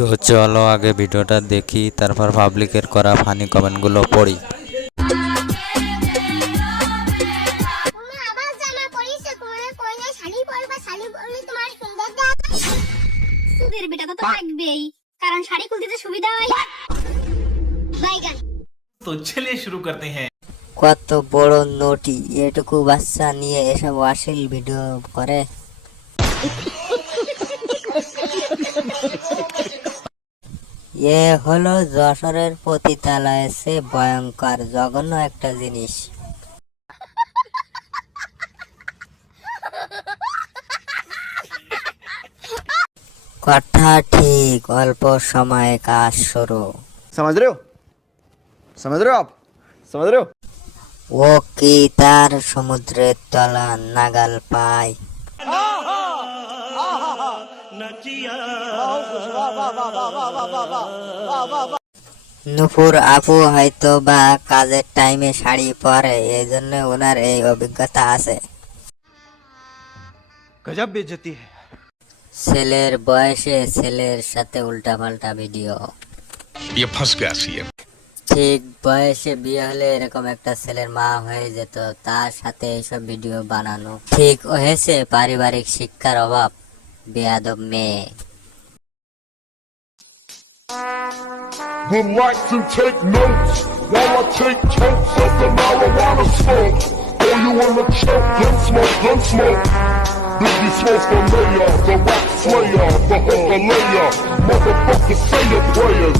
তো চলো আগে ভিডিওটা দেখি, তারপর পাবলিকের করা ফানি কমেন্টগুলো পড়ি। কারণ শাড়ি খুলতে সুবিধা হয়। তো চলিए শুরু করতে हैं। কত বড় নটি, এটুকু বাচ্চা নিয়ে এসব অশ্লীল ভিডিও করে। এ হলো যশোরের পতিতালয়ের চেয়ে ভয়ঙ্কর জঘন্য একটা জিনিস। কথা ঠিক, অল্প সময়ে কাজ শুরু। समझ रहे हो आप समझ रहे हो। ও কি তার সমুদ্রের তলা নাগাল পায়? নুপুর আপু হয়তো বা কাজের টাইমে শাড়ি পরে, এই জন্য ওনার এই অভিজ্ঞতা আছে। गजब बेइज्जती है। ছেলের বয়সে ছেলের সাথে উল্টাপাল্টা ভিডিও। ये फंस गया सीएम। ঠিক বয়সে বিয়ে হলে এরকম একটা ছেলের মা হয়ে যেত, তার সাথে এইসব ভিডিও বানানো ঠিক হয়েছে? পারিবারিক শিক্ষার অভাব, বেয়াদব মেয়ে। Relax and take notes while I take totes of the marijuana smoke. Oh, you wanna choke? Gun smoke, gun smoke. Biggie Smalls for mayor, the rap slayer, the hooker layer. Motherfucker, say your prayers.